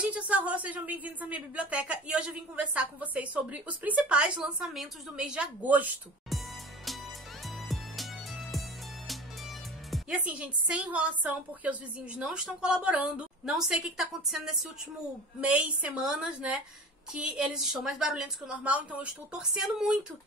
gente, eu sou a Rô, sejam bem-vindos à minha biblioteca e hoje eu vim conversar com vocês sobre os principais lançamentos do mês de agosto. E assim, gente, sem enrolação, porque os vizinhos não estão colaborando. Não sei o que tá acontecendo nesse último mês, semanas, né? Que eles estão mais barulhentos que o normal, então eu estou torcendo muito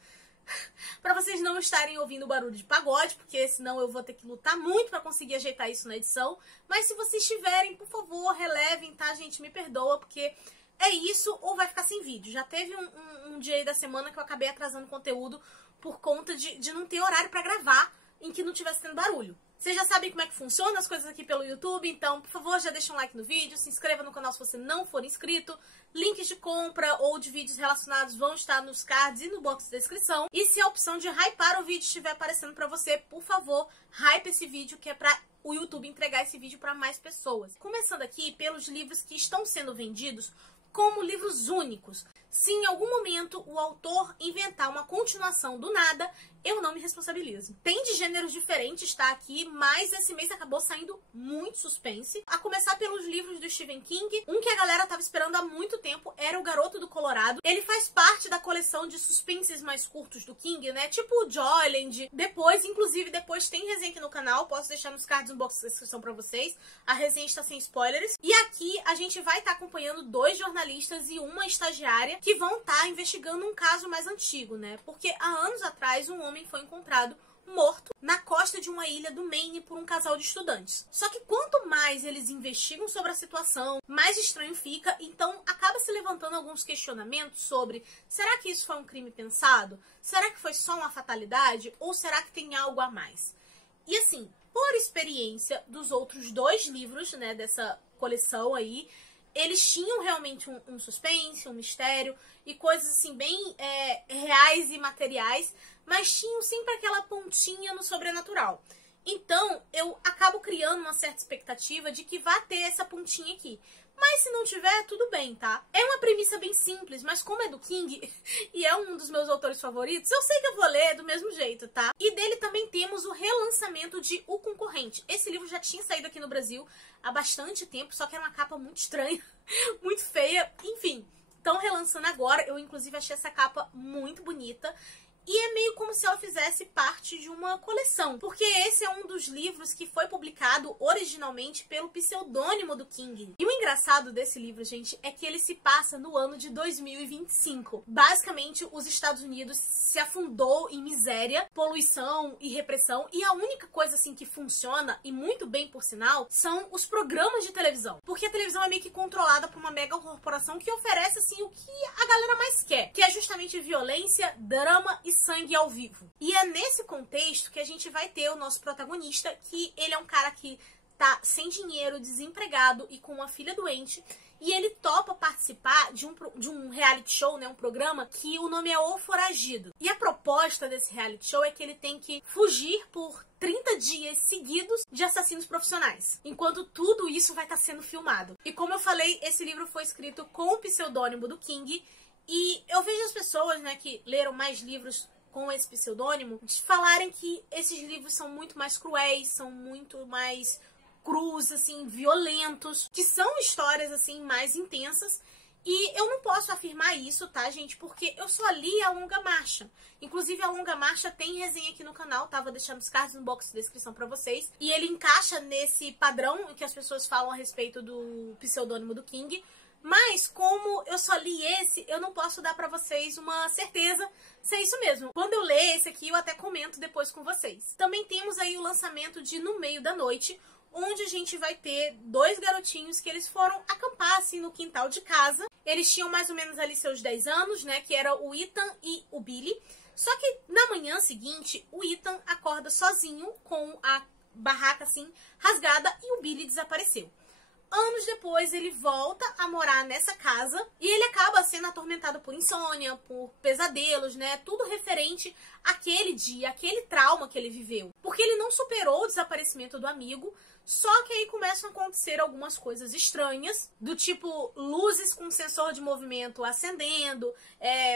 pra vocês não estarem ouvindo barulho de pagode, porque senão eu vou ter que lutar muito pra conseguir ajeitar isso na edição. Mas se vocês tiverem, por favor, relevem, tá, gente? Me perdoa, porque é isso ou vai ficar sem vídeo. Já teve um dia aí da semana que eu acabei atrasando conteúdo por conta de não ter horário pra gravar em que não tivesse tendo barulho. Vocês já sabem como é que funciona as coisas aqui pelo YouTube, então, por favor, já deixa um like no vídeo, se inscreva no canal se você não for inscrito. Links de compra ou de vídeos relacionados vão estar nos cards e no box de descrição. E se a opção de hypar o vídeo estiver aparecendo pra você, por favor, hype esse vídeo, que é pra o YouTube entregar esse vídeo pra mais pessoas. Começando aqui pelos livros que estão sendo vendidos como livros únicos. Se em algum momento o autor inventar uma continuação do nada, eu não me responsabilizo. Tem de gêneros diferentes, tá, aqui, mas esse mês acabou saindo muito suspense. A começar pelos livros do Stephen King. Um que a galera tava esperando há muito tempo era O Garoto do Colorado. Ele faz parte da coleção de suspenses mais curtos do King, né, tipo o Joyland. Inclusive, depois tem resenha aqui no canal, posso deixar nos cards no box de descrição pra vocês. A resenha está sem spoilers. E aqui a gente vai estar acompanhando 2 jornalistas e uma estagiária que vão estar investigando um caso mais antigo, né? Porque há anos atrás um homem foi encontrado morto na costa de uma ilha do Maine por um casal de estudantes. Só que quanto mais eles investigam sobre a situação, mais estranho fica, então acaba se levantando alguns questionamentos sobre: será que isso foi um crime pensado? Será que foi só uma fatalidade? Ou será que tem algo a mais? E assim, por experiência dos outros 2 livros, né, dessa coleção aí, eles tinham realmente um suspense, um mistério e coisas assim bem reais e materiais, mas tinham sempre aquela pontinha no sobrenatural. Então, eu acabo criando uma certa expectativa de que vai ter essa pontinha aqui. Mas se não tiver, tudo bem, tá? É uma premissa bem simples, mas como é do King e é um dos meus autores favoritos, eu sei que eu vou ler do mesmo jeito, tá? E dele também temos o relançamento de O Concorrente. Esse livro já tinha saído aqui no Brasil há bastante tempo, só que era uma capa muito estranha, muito feia, enfim. Estão relançando agora, eu inclusive achei essa capa muito bonita. E é meio como se ela fizesse parte de uma coleção, porque esse é um dos livros que foi publicado originalmente pelo pseudônimo do King. E o engraçado desse livro, gente, é que ele se passa no ano de 2025. Basicamente, os Estados Unidos se afundou em miséria, poluição e repressão, e a única coisa assim que funciona, e muito bem por sinal, são os programas de televisão. Porque a televisão é meio que controlada por uma mega corporação que oferece assim o que a galera mais quer, que é justamente violência, drama e sangue ao vivo. E é nesse contexto que a gente vai ter o nosso protagonista, que ele é um cara que tá sem dinheiro, desempregado e com uma filha doente, e ele topa participar de um reality show, né, um programa que o nome é O Foragido. E a proposta desse reality show é que ele tem que fugir por 30 dias seguidos de assassinos profissionais, enquanto tudo isso vai estar sendo filmado. E como eu falei, esse livro foi escrito com o pseudônimo do King. E eu vejo as pessoas, né, que leram mais livros com esse pseudônimo falarem que esses livros são muito mais cruéis, são muito mais crus, assim, violentos, que são histórias, assim, mais intensas. E eu não posso afirmar isso, tá, gente? Porque eu só li A Longa Marcha. Inclusive, A Longa Marcha tem resenha aqui no canal, tá? Vou deixar nos cards no box de descrição pra vocês. E ele encaixa nesse padrão que as pessoas falam a respeito do pseudônimo do King. Mas, como eu só li esse, eu não posso dar pra vocês uma certeza se é isso mesmo. Quando eu ler esse aqui, eu até comento depois com vocês. Também temos aí o lançamento de No Meio da Noite, onde a gente vai ter 2 garotinhos que eles foram acampar, assim, no quintal de casa. Eles tinham mais ou menos ali seus 10 anos, né, que era o Ethan e o Billy. Só que na manhã seguinte, o Ethan acorda sozinho com a barraca, assim, rasgada e o Billy desapareceu. Anos depois, ele volta a morar nessa casa e ele acaba sendo atormentado por insônia, por pesadelos, né? Tudo referente àquele dia, àquele trauma que ele viveu. Porque ele não superou o desaparecimento do amigo, Só que aí começam a acontecer algumas coisas estranhas, do tipo luzes com sensor de movimento acendendo,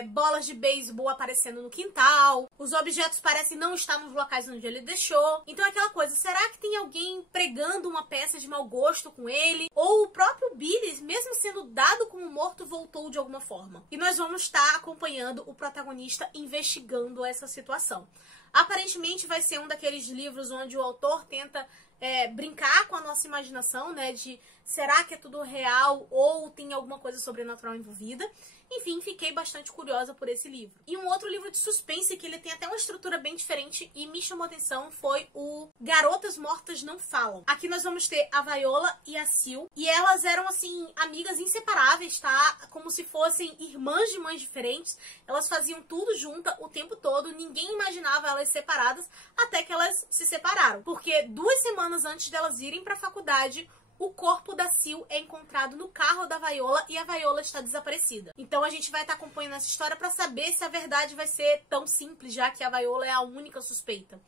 bolas de beisebol aparecendo no quintal, os objetos parecem não estar nos locais onde ele deixou. Então é aquela coisa, será que tem alguém pregando uma peça de mau gosto com ele? Ou o próprio Billy, mesmo sendo dado como morto, voltou de alguma forma? E nós vamos estar acompanhando o protagonista investigando essa situação. Aparentemente vai ser um daqueles livros onde o autor tenta brincar com a nossa imaginação, né, de será que é tudo real ou tem alguma coisa sobrenatural envolvida. Enfim, fiquei bastante curiosa por esse livro. E um outro livro de suspense que ele tem até uma estrutura bem diferente e me chamou a atenção foi o Garotas Mortas Não Falam. Aqui nós vamos ter a Viola e a Sil, e elas eram, assim, amigas inseparáveis, tá? Como se fossem irmãs de mães diferentes. Elas faziam tudo juntas o tempo todo, ninguém imaginava elas separadas, até que elas se separaram. Porque 2 semanas antes delas irem pra faculdade, o corpo da Sil é encontrado no carro da Viola e a Viola está desaparecida. Então a gente vai estar acompanhando essa história para saber se a verdade vai ser tão simples, já que a Viola é a única suspeita.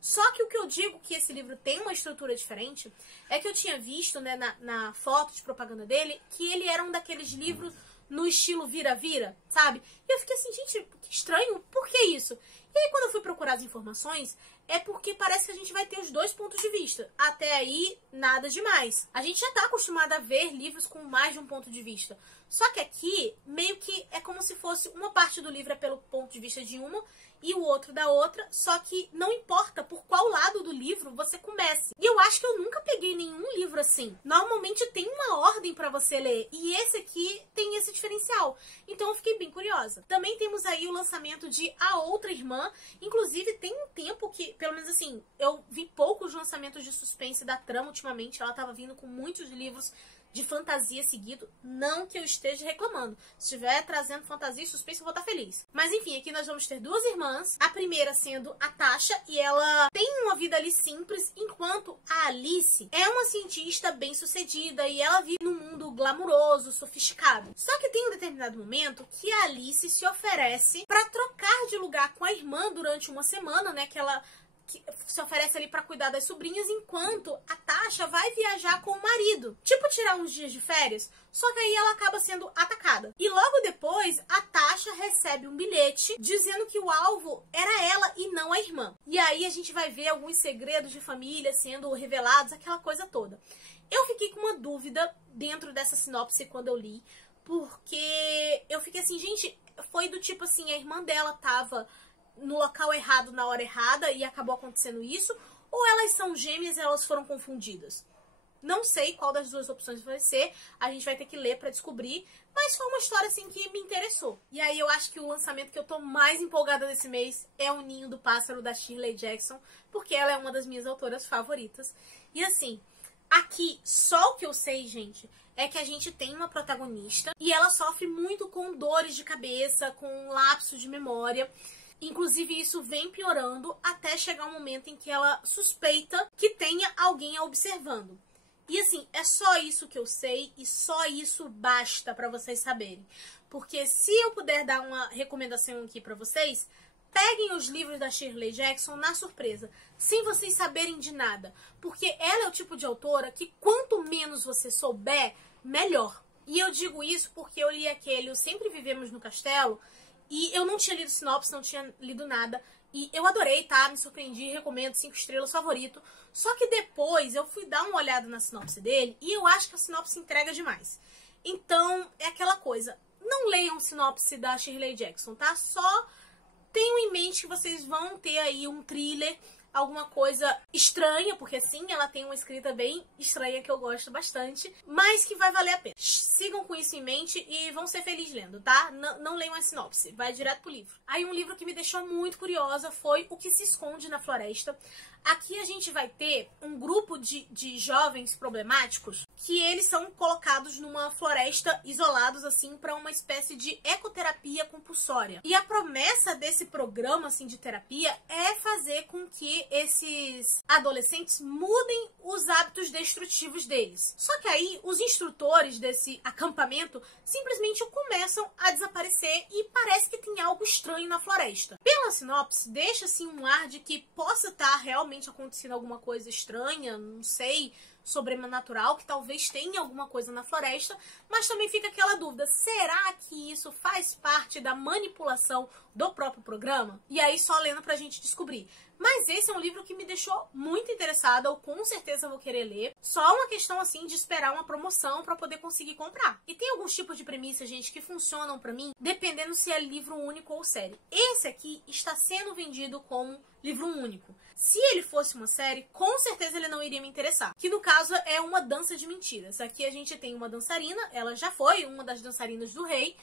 Só que o que eu digo que esse livro tem uma estrutura diferente é que eu tinha visto, né, na foto de propaganda dele, que ele era um daqueles livros no estilo vira-vira, sabe? E eu fiquei assim, gente, que estranho, por que isso? E aí quando eu fui procurar as informações, é porque parece que a gente vai ter os 2 pontos de vista. Até aí, nada demais. A gente já tá acostumado a ver livros com mais de um ponto de vista. Só que aqui, meio que é como se fosse uma parte do livro é pelo ponto de vista de uma e o outro da outra, só que não importa por qual lado do livro você comece. E eu acho que eu nunca peguei nenhum livro assim. Normalmente tem uma ordem pra você ler, e esse aqui tem esse diferencial. Então eu fiquei bem curiosa. Também temos aí o lançamento de A Outra Irmã. Inclusive tem um tempo que, pelo menos assim, eu vi poucos lançamentos de suspense da Trama ultimamente. Ela tava vindo com muitos livros de fantasia seguido, não que eu esteja reclamando. Se estiver trazendo fantasia e suspense, eu vou estar feliz. Mas enfim, aqui nós vamos ter 2 irmãs, a primeira sendo a Tasha, e ela tem uma vida ali simples, enquanto a Alice é uma cientista bem-sucedida e ela vive num mundo glamuroso, sofisticado. Só que tem um determinado momento que a Alice se oferece para trocar de lugar com a irmã durante uma semana, né, que se oferece ali pra cuidar das sobrinhas, enquanto a Tasha vai viajar com o marido. Tipo, tirar uns dias de férias. Só que aí ela acaba sendo atacada. E logo depois, a Tasha recebe um bilhete dizendo que o alvo era ela e não a irmã. E aí a gente vai ver alguns segredos de família sendo revelados, aquela coisa toda. Eu fiquei com uma dúvida dentro dessa sinopse quando eu li, porque eu fiquei assim, gente, foi do tipo assim, a irmã dela tava no local errado, na hora errada, e acabou acontecendo isso, ou elas são gêmeas e elas foram confundidas? Não sei qual das 2 opções vai ser, a gente vai ter que ler pra descobrir, mas foi uma história assim que me interessou. E aí eu acho que o lançamento que eu tô mais empolgada desse mês é O Ninho do Pássaro, da Shirley Jackson, porque ela é uma das minhas autoras favoritas. E assim, aqui, só o que eu sei, gente, é que a gente tem uma protagonista e ela sofre muito com dores de cabeça, com lapso de memória. Inclusive, isso vem piorando até chegar um momento em que ela suspeita que tenha alguém a observando. E assim, é só isso que eu sei e só isso basta pra vocês saberem. Porque se eu puder dar uma recomendação aqui pra vocês, peguem os livros da Shirley Jackson na surpresa, sem vocês saberem de nada. Porque ela é o tipo de autora que quanto menos você souber, melhor. E eu digo isso porque eu li aquele O Sempre Vivemos no Castelo, e eu não tinha lido sinopse, não tinha lido nada. E eu adorei, tá? Me surpreendi, recomendo, 5 estrelas, favorito. Só que depois eu fui dar uma olhada na sinopse dele e eu acho que a sinopse entrega demais. Então, é aquela coisa. Não leiam sinopse da Shirley Jackson, tá? Só tenham em mente que vocês vão ter aí um thriller, alguma coisa estranha, porque sim, ela tem uma escrita bem estranha que eu gosto bastante, mas que vai valer a pena. Sigam com isso em mente e vão ser felizes lendo, tá? Não leiam a sinopse, vai direto pro livro. Aí um livro que me deixou muito curiosa foi O Que Se Esconde na Floresta. Aqui a gente vai ter um grupo de jovens problemáticos que eles são colocados numa floresta, isolados assim, para uma espécie de ecoterapia compulsória. E a promessa desse programa assim de terapia é fazer com que esses adolescentes mudem os hábitos destrutivos deles. Só que aí os instrutores desse acampamento simplesmente começam a desaparecer e parece que tem algo estranho na floresta. Pela sinopse, deixa assim um ar de que possa estar realmente acontecendo alguma coisa estranha, não sei, sobrenatural, que talvez tenha alguma coisa na floresta, mas também fica aquela dúvida, será que isso faz parte da manipulação do próprio programa? E aí só lendo pra gente descobrir. Mas esse é um livro que me deixou muito interessada, eu com certeza vou querer ler. Só uma questão, assim, de esperar uma promoção pra poder conseguir comprar. E tem alguns tipos de premissa, gente, que funcionam pra mim, dependendo se é livro único ou série. Esse aqui está sendo vendido como livro único. Se ele fosse uma série, com certeza ele não iria me interessar. Que no caso é Uma Dança de Mentiras. Aqui a gente tem uma dançarina, ela já foi uma das dançarinas do rei,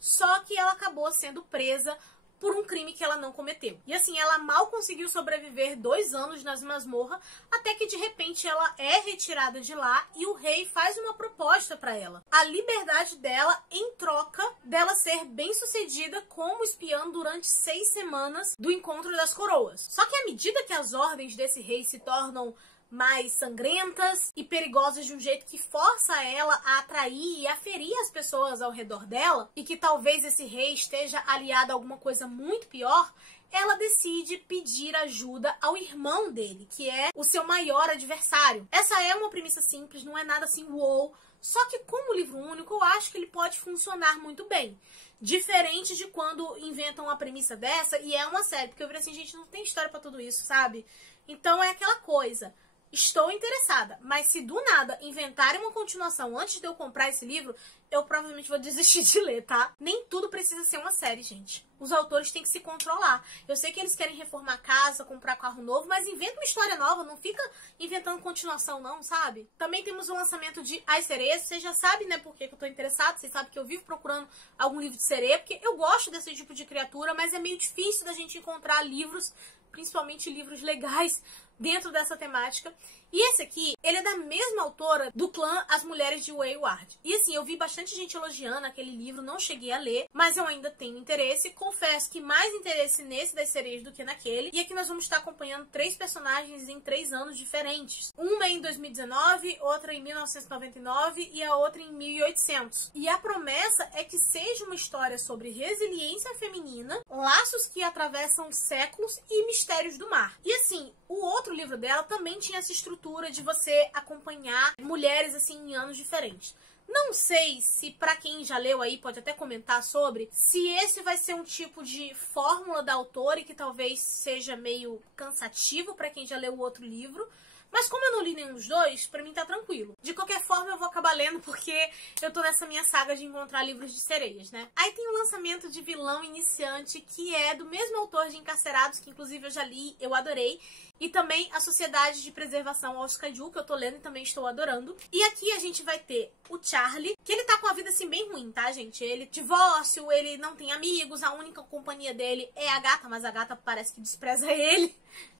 só que ela acabou sendo presa por um crime que ela não cometeu. E assim, ela mal conseguiu sobreviver 2 anos nas masmorras, até que de repente ela é retirada de lá e o rei faz uma proposta pra ela. A liberdade dela em troca dela ser bem-sucedida como espiã durante 6 semanas do encontro das coroas. Só que à medida que as ordens desse rei se tornam mais sangrentas e perigosas de um jeito que força ela a atrair e a ferir as pessoas ao redor dela, e que talvez esse rei esteja aliado a alguma coisa muito pior, ela decide pedir ajuda ao irmão dele, que é o seu maior adversário. Essa é uma premissa simples, não é nada assim, uou, só que como livro único eu acho que ele pode funcionar muito bem. Diferente de quando inventam uma premissa dessa e é uma série, porque eu falei assim, gente, não tem história pra tudo isso, sabe? Então é aquela coisa. Estou interessada, mas se do nada inventarem uma continuação antes de eu comprar esse livro, eu provavelmente vou desistir de ler, tá? Nem tudo precisa ser uma série, gente. Os autores têm que se controlar. Eu sei que eles querem reformar a casa, comprar carro novo, mas inventa uma história nova, não fica inventando continuação não, sabe? Também temos o lançamento de As Sereias. Vocês já sabem, né, por que eu tô interessada. Vocês sabem que eu vivo procurando algum livro de sereia, porque eu gosto desse tipo de criatura, mas é meio difícil da gente encontrar livros, principalmente livros legais, dentro dessa temática. E esse aqui, ele é da mesma autora do clã As Mulheres de Wayward. E assim, eu vi bastante gente elogiando aquele livro, não cheguei a ler, mas eu ainda tenho interesse. Confesso que mais interesse nesse das sereias do que naquele. E aqui nós vamos estar acompanhando 3 personagens em 3 anos diferentes. Uma em 2019, outra em 1999 e a outra em 1800. E a promessa é que seja uma história sobre resiliência feminina, laços que atravessam séculos e mistérios do mar. E assim, o outro livro dela também tinha essa estrutura de você acompanhar mulheres assim em anos diferentes. Não sei se pra quem já leu aí pode até comentar sobre se esse vai ser um tipo de fórmula da autora e que talvez seja meio cansativo pra quem já leu o outro livro. Mas como eu não li nenhum dos dois, pra mim tá tranquilo. De qualquer forma, eu vou acabar lendo porque eu tô nessa minha saga de encontrar livros de sereias, né? Aí tem o lançamento de Vilão Iniciante, que é do mesmo autor de Encarcerados, que inclusive eu já li, eu adorei. E também A Sociedade de Preservação aos Kaiju, que eu tô lendo e também estou adorando. E aqui a gente vai ter o Charlie, que ele tá com a vida assim bem ruim, tá, gente? Ele divórcio, ele não tem amigos, a única companhia dele é a gata, mas a gata parece que despreza ele.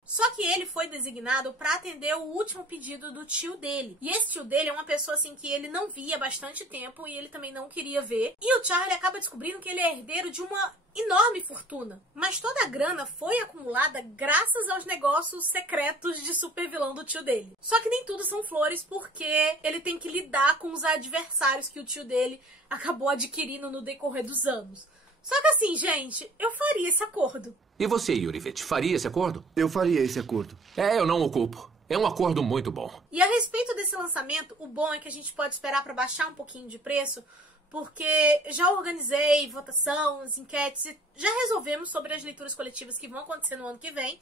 Só que ele foi designado para atender o último pedido do tio dele. E esse tio dele é uma pessoa assim que ele não via há bastante tempo e ele também não queria ver. E o Charlie acaba descobrindo que ele é herdeiro de uma enorme fortuna. Mas toda a grana foi acumulada graças aos negócios secretos de super vilão do tio dele. Só que nem tudo são flores porque ele tem que lidar com os adversários que o tio dele acabou adquirindo no decorrer dos anos. Só que assim, gente, eu faria esse acordo. E você, Yurivete, faria esse acordo? Eu faria esse acordo. Eu não o culpo. É um acordo muito bom. E a respeito desse lançamento, o bom é que a gente pode esperar para baixar um pouquinho de preço, porque já organizei votação, as enquetes, e já resolvemos sobre as leituras coletivas que vão acontecer no ano que vem.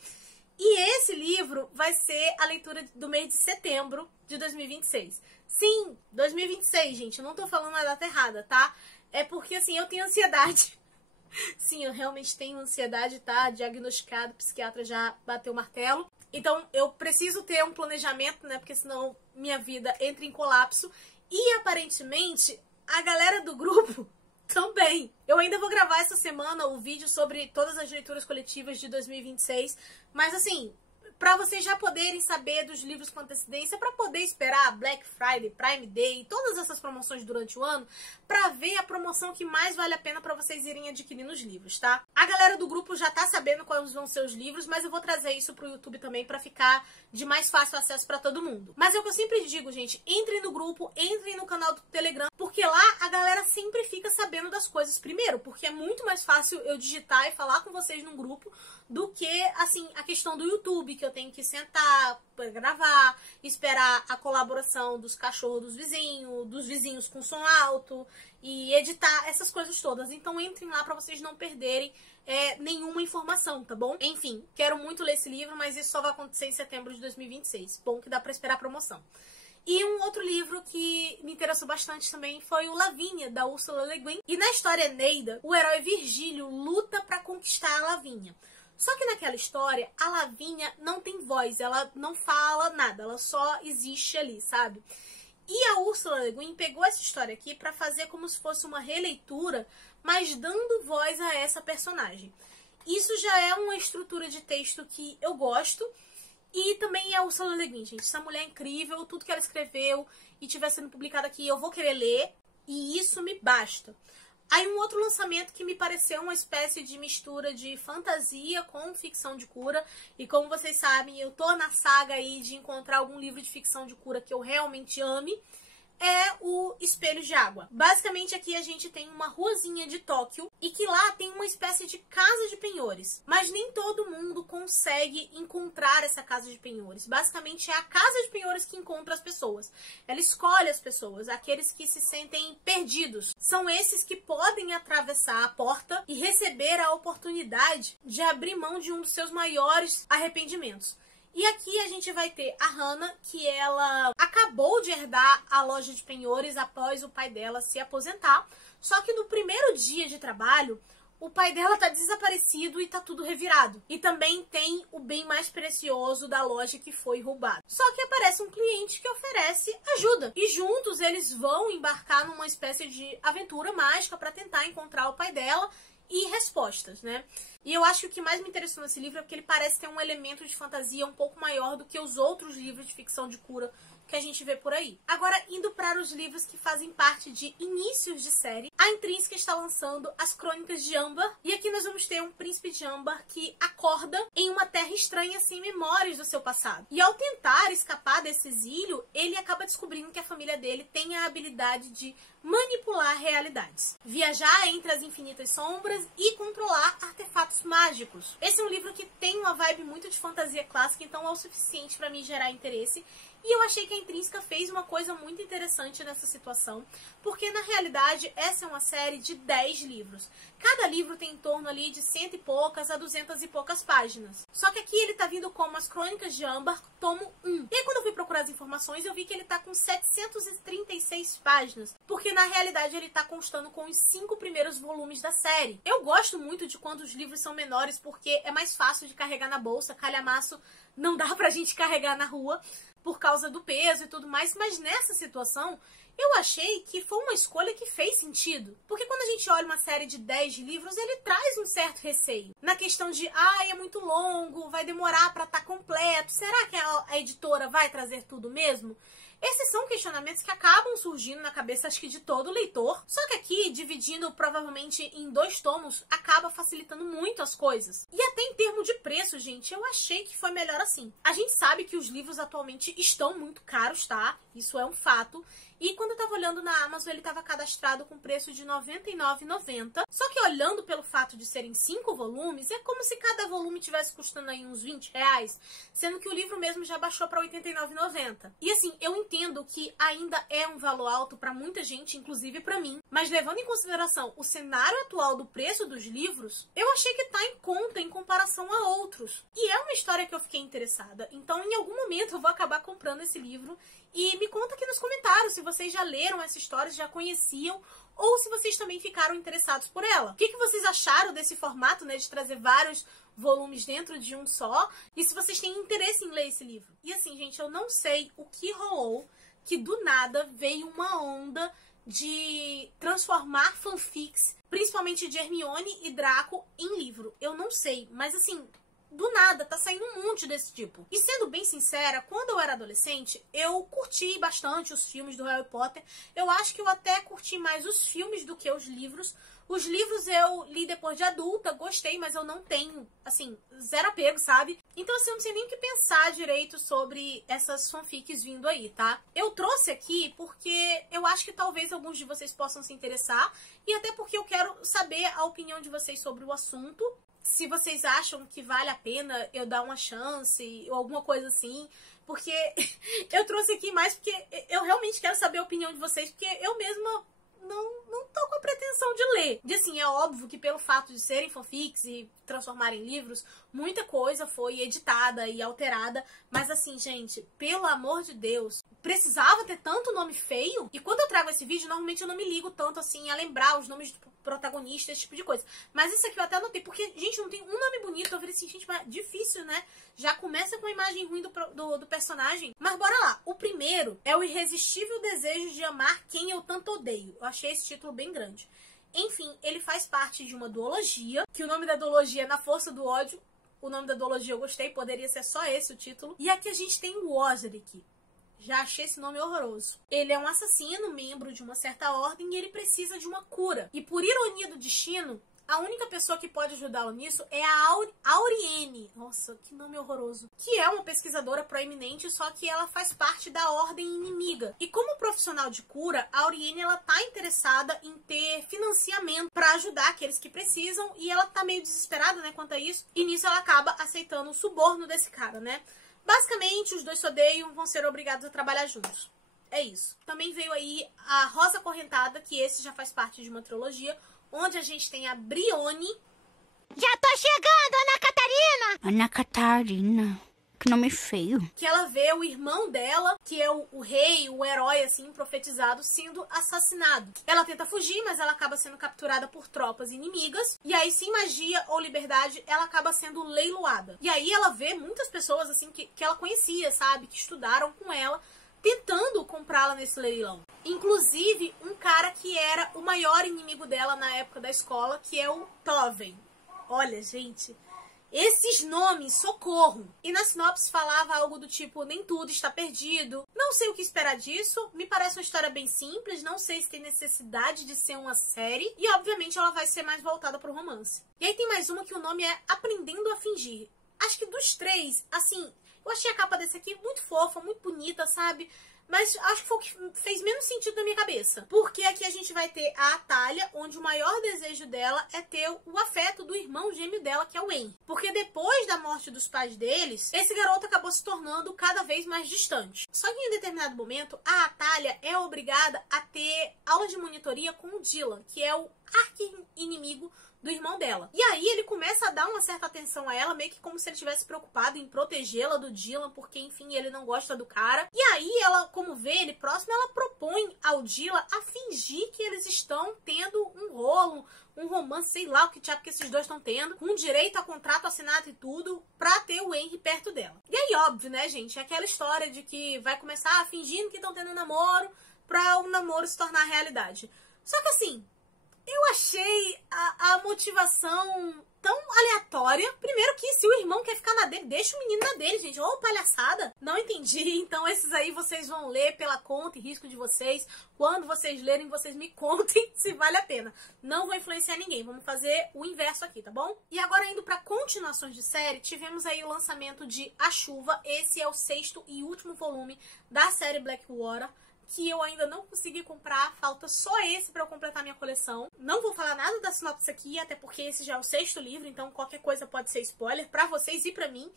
E esse livro vai ser a leitura do mês de setembro de 2026. Sim, 2026, gente. Eu não tô falando a data errada, tá? É porque, assim, eu tenho ansiedade. Sim, eu realmente tenho ansiedade, tá? Diagnosticado, o psiquiatra já bateu o martelo. Então, eu preciso ter um planejamento, né? Porque senão minha vida entra em colapso. E, aparentemente, a galera do grupo também. Eu ainda vou gravar essa semana o vídeo sobre todas as leituras coletivas de 2026. Mas, assim, pra vocês já poderem saber dos livros com antecedência, pra poder esperar Black Friday, Prime Day, todas essas promoções durante o ano, pra ver a promoção que mais vale a pena pra vocês irem adquirindo os livros, tá? A galera do grupo já tá sabendo quais vão ser os livros, mas eu vou trazer isso pro YouTube também pra ficar de mais fácil acesso pra todo mundo. Mas é o que eu sempre digo, gente, entrem no grupo, entrem no canal do Telegram, porque lá a galera sempre fica sabendo das coisas primeiro, porque é muito mais fácil eu digitar e falar com vocês num grupo do que, assim, a questão do YouTube, que eu tenho que sentar para gravar, esperar a colaboração dos cachorros dos vizinhos com som alto e editar essas coisas todas. Então entrem lá para vocês não perderem nenhuma informação, tá bom? Enfim, quero muito ler esse livro, mas isso só vai acontecer em setembro de 2026. Bom que dá pra esperar a promoção. E um outro livro que me interessou bastante também foi o Lavínia, da Ursula Le Guin. E na história Eneida, o herói Virgílio luta pra conquistar a Lavínia. Só que naquela história, a Lavínia não tem voz, ela não fala nada, ela só existe ali, sabe? E a Ursula Le Guin pegou essa história aqui pra fazer como se fosse uma releitura, mas dando voz a essa personagem. Isso já é uma estrutura de texto que eu gosto. E também a Ursula Le Guin, gente. Essa mulher é incrível, tudo que ela escreveu e estiver sendo publicado aqui eu vou querer ler. E isso me basta. Aí um outro lançamento que me pareceu uma espécie de mistura de fantasia com ficção de cura. E como vocês sabem, eu tô na saga aí de encontrar algum livro de ficção de cura que eu realmente ame. É o Espelho de Água. Basicamente aqui a gente tem uma ruazinha de Tóquio e que lá tem uma espécie de casa de penhores. Mas nem todo mundo consegue encontrar essa casa de penhores. Basicamente é a casa de penhores que encontra as pessoas. Ela escolhe as pessoas, aqueles que se sentem perdidos. São esses que podem atravessar a porta e receber a oportunidade de abrir mão de um dos seus maiores arrependimentos. E aqui a gente vai ter a Hannah, que ela acabou de herdar a loja de penhores após o pai dela se aposentar. Só que no primeiro dia de trabalho, o pai dela tá desaparecido e tá tudo revirado. E também tem o bem mais precioso da loja que foi roubado. Só que aparece um cliente que oferece ajuda. E juntos eles vão embarcar numa espécie de aventura mágica para tentar encontrar o pai dela e respostas, né? E eu acho que o que mais me interessou nesse livro é porque ele parece ter um elemento de fantasia um pouco maior do que os outros livros de ficção de cura que a gente vê por aí. Agora, indo para os livros que fazem parte de inícios de série, a Intrínseca está lançando As Crônicas de Âmbar, e aqui nós vamos ter um príncipe de Âmbar que acorda em uma terra estranha sem memórias do seu passado. E ao tentar escapar desse exílio, ele acaba descobrindo que a família dele tem a habilidade de manipular realidades, viajar entre as infinitas sombras e controlar artefatos mágicos. Esse é um livro que tem uma vibe muito de fantasia clássica, então é o suficiente para me gerar interesse. E eu achei que a Intrínseca fez uma coisa muito interessante nessa situação, porque na realidade essa é uma série de 10 livros. Cada livro tem em torno ali de 100 e poucas a 200 e poucas páginas. Só que aqui ele tá vindo como As Crônicas de Âmbar, tomo 1. E aí quando eu fui procurar as informações, eu vi que ele tá com 736 páginas, porque na realidade ele tá constando com os 5 primeiros volumes da série. Eu gosto muito de quando os livros são menores, porque é mais fácil de carregar na bolsa, calhamaço não dá pra gente carregar na rua, por causa do peso e tudo mais, mas nessa situação eu achei que foi uma escolha que fez sentido. Porque quando a gente olha uma série de 10 livros, ele traz um certo receio. Na questão de, é muito longo, vai demorar pra estar completo, será que a editora vai trazer tudo mesmo? Esses são questionamentos que acabam surgindo na cabeça, acho que de todo leitor. Só que aqui, dividindo provavelmente em 2 tomos, acaba facilitando muito as coisas. E até em termos de preço, gente, eu achei que foi melhor assim. A gente sabe que os livros atualmente estão muito caros, tá? Isso é um fato. E quando eu tava olhando na Amazon, ele tava cadastrado com preço de R$ 99,90. Só que olhando pelo fato de serem 5 volumes, é como se cada volume tivesse custando aí uns R$20, sendo que o livro mesmo já baixou para R$ 89,90. E assim, eu entendo que ainda é um valor alto para muita gente, inclusive para mim, mas levando em consideração o cenário atual do preço dos livros, eu achei que tá em conta em comparação a outros. E é uma história que eu fiquei interessada, então em algum momento eu vou acabar comprando esse livro. E me conta aqui nos comentários se vocês já leram essa história, já conheciam, ou se vocês também ficaram interessados por ela. O que vocês acharam desse formato, né, de trazer vários volumes dentro de um só, e se vocês têm interesse em ler esse livro. E assim, gente, eu não sei o que rolou, que do nada veio uma onda de transformar fanfics, principalmente de Hermione e Draco, em livro. Eu não sei, mas assim, do nada, tá saindo um monte desse tipo. E sendo bem sincera, quando eu era adolescente, eu curti bastante os filmes do Harry Potter. Eu acho que eu até curti mais os filmes do que os livros. Os livros eu li depois de adulta, gostei, mas eu não tenho, assim, zero apego, sabe? Então, assim, eu não sei nem o que pensar direito sobre essas fanfics vindo aí, tá? Eu trouxe aqui porque eu acho que talvez alguns de vocês possam se interessar e até porque eu quero saber a opinião de vocês sobre o assunto. se vocês acham que vale a pena eu dar uma chance ou alguma coisa assim, porque eu trouxe aqui mais porque eu realmente quero saber a opinião de vocês, porque eu mesma não tô com a pretensão de ler. E assim, é óbvio que pelo fato de serem fanfics e transformarem em livros, muita coisa foi editada e alterada, mas assim, gente, pelo amor de Deus, precisava ter tanto nome feio? E quando eu trago esse vídeo, normalmente eu não me ligo tanto assim a lembrar os nomes do protagonista, esse tipo de coisa. Mas isso aqui eu até anotei, porque, gente, não tem um nome bonito. Eu falei assim, gente, mas difícil, né? Já começa com a imagem ruim do personagem. Mas bora lá. O primeiro é O Irresistível Desejo de Amar Quem Eu Tanto Odeio. Eu achei esse título bem grande. Enfim, ele faz parte de uma duologia, que o nome da duologia é Na Força do Ódio. O nome da duologia eu gostei, poderia ser só esse o título. E aqui a gente tem o Osric. Já achei esse nome horroroso. Ele é um assassino, membro de uma certa ordem, e ele precisa de uma cura. E por ironia do destino, a única pessoa que pode ajudá-lo nisso é a Auriene. Nossa, que nome horroroso. Que é uma pesquisadora proeminente, só que ela faz parte da ordem inimiga. E como profissional de cura, a Auriene, ela tá interessada em ter financiamento para ajudar aqueles que precisam, e ela tá meio desesperada, né, quanto a isso. E nisso ela acaba aceitando o suborno desse cara, né? Basicamente, os dois se odeiam, vão ser obrigados a trabalhar juntos. É isso. Também veio aí a Rosa Correntada, que esse já faz parte de uma trilogia, onde a gente tem a Brione. Já tô chegando, Ana Catarina! Ana Catarina. Que nome feio. Que ela vê o irmão dela, que é o rei, o herói, assim, profetizado, sendo assassinado. Ela tenta fugir, mas ela acaba sendo capturada por tropas inimigas. E aí, sem magia ou liberdade, ela acaba sendo leiloada. E aí ela vê muitas pessoas, assim, que ela conhecia, sabe? Que estudaram com ela, tentando comprá-la nesse leilão. Inclusive, um cara que era o maior inimigo dela na época da escola, que é o Toven. Olha, gente... esses nomes, socorro! E na sinopse falava algo do tipo, nem tudo está perdido. Não sei o que esperar disso, me parece uma história bem simples, não sei se tem necessidade de ser uma série. E obviamente ela vai ser mais voltada pro romance. E aí tem mais uma que o nome é Aprendendo a Fingir. Acho que dos três, assim, eu achei a capa desse aqui muito fofa, muito bonita, sabe? Mas acho que foi o que fez menos sentido na minha cabeça. Porque aqui a gente vai ter a Atalha, onde o maior desejo dela é ter o afeto do irmão gêmeo dela, que é o Henry. Porque depois da morte dos pais deles, esse garoto acabou se tornando cada vez mais distante. Só que em determinado momento, a Atalha é obrigada a ter aula de monitoria com o Dylan, que é o arqui-inimigo do irmão dela. E aí ele começa a dar uma certa atenção a ela, meio que como se ele estivesse preocupado em protegê-la do Dylan, porque, enfim, ele não gosta do cara. E aí ela, como vê ele próximo, ela propõe ao Dylan a fingir que eles estão tendo um rolo, um romance, sei lá o que diabo que esses dois estão tendo, com direito a contrato assinado e tudo, pra ter o Henry perto dela. E aí, óbvio, né, gente, é aquela história de que vai começar fingindo que estão tendo namoro, pra o namoro se tornar realidade. Só que assim, eu achei a motivação tão aleatória. Primeiro que se o irmão quer ficar na dele, deixa o menino na dele, gente. Ô, palhaçada. Não entendi. Então esses aí vocês vão ler pela conta e risco de vocês. Quando vocês lerem, vocês me contem se vale a pena. Não vou influenciar ninguém. Vamos fazer o inverso aqui, tá bom? E agora indo pra continuações de série, tivemos aí o lançamento de A Chuva. Esse é o 6º e último volume da série Blackwater, que eu ainda não consegui comprar, falta só esse pra eu completar minha coleção. Não vou falar nada da sinopse aqui, até porque esse já é o 6º livro, então qualquer coisa pode ser spoiler pra vocês e pra mim.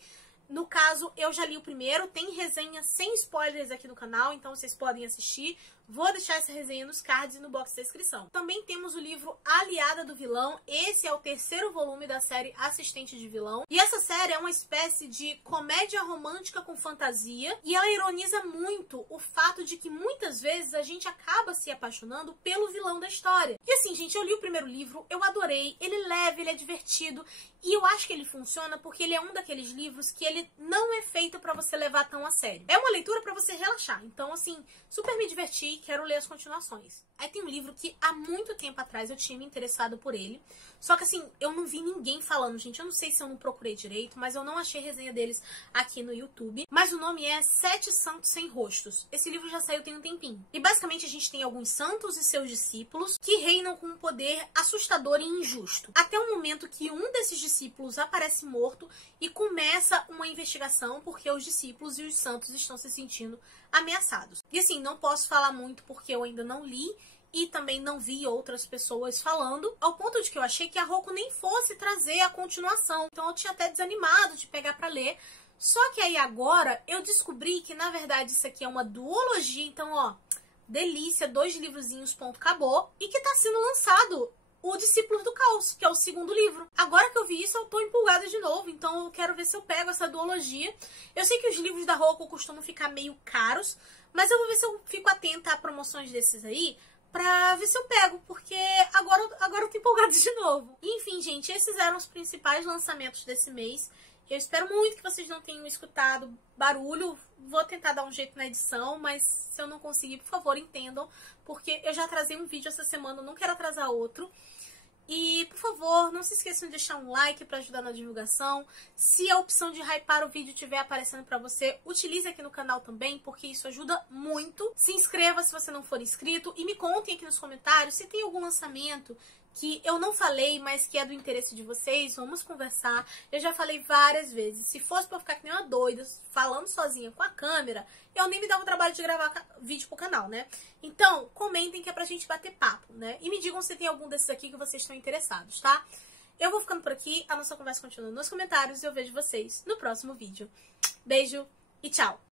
No caso, eu já li o primeiro, tem resenha sem spoilers aqui no canal, então vocês podem assistir. Vou deixar essa resenha nos cards e no box da descrição. Também temos o livro Aliada do Vilão. Esse é o 3º volume da série Assistente de Vilão. E essa série é uma espécie de comédia romântica com fantasia. E ela ironiza muito o fato de que muitas vezes a gente acaba se apaixonando pelo vilão da história. E assim, gente, eu li o primeiro livro, eu adorei. Ele é leve, ele é divertido. E eu acho que ele funciona porque ele é um daqueles livros que ele não é feito pra você levar tão a sério. É uma leitura pra você relaxar. Então, assim, super me diverti, quero ler as continuações. Aí tem um livro que há muito tempo atrás eu tinha me interessado por ele. Só que assim, eu não vi ninguém falando, gente. Eu não sei se eu não procurei direito, mas eu não achei resenha deles aqui no YouTube. Mas o nome é Sete Santos Sem Rostos. Esse livro já saiu tem um tempinho. E basicamente a gente tem alguns santos e seus discípulos que reinam com um poder assustador e injusto. Até o momento que um desses discípulos aparece morto e começa uma investigação porque os discípulos e os santos estão se sentindo ameaçados. E assim, não posso falar muito porque eu ainda não li e também não vi outras pessoas falando, ao ponto de que eu achei que a Roku nem fosse trazer a continuação. Então eu tinha até desanimado de pegar pra ler. Só que aí agora eu descobri que na verdade isso aqui é uma duologia, então ó, delícia, 2 livrozinhos, ponto, acabou. E que tá sendo lançado o Discípulos do Caos, que é o 2º livro. Agora que eu vi isso, eu tô empolgada de novo, então eu quero ver se eu pego essa duologia. Eu sei que os livros da Roku costumam ficar meio caros, mas eu vou ver se eu fico atenta a promoções desses aí, pra ver se eu pego, porque agora eu tô empolgada de novo. Enfim, gente, esses eram os principais lançamentos desse mês. Eu espero muito que vocês não tenham escutado barulho. Vou tentar dar um jeito na edição, mas se eu não conseguir, por favor, entendam. Porque eu já atrasei um vídeo essa semana, eu não quero atrasar outro. E, por favor, não se esqueçam de deixar um like para ajudar na divulgação. Se a opção de hypar o vídeo estiver aparecendo para você, utilize aqui no canal também, porque isso ajuda muito. Se inscreva se você não for inscrito e me contem aqui nos comentários se tem algum lançamento que eu não falei, mas que é do interesse de vocês. Vamos conversar. Eu já falei várias vezes. Se fosse pra eu ficar que nem uma doida, falando sozinha com a câmera, eu nem me dava o trabalho de gravar vídeo pro canal, né? Então, comentem que é pra gente bater papo, né? E me digam se tem algum desses aqui que vocês estão interessados, tá? Eu vou ficando por aqui. A nossa conversa continua nos comentários e eu vejo vocês no próximo vídeo. Beijo e tchau!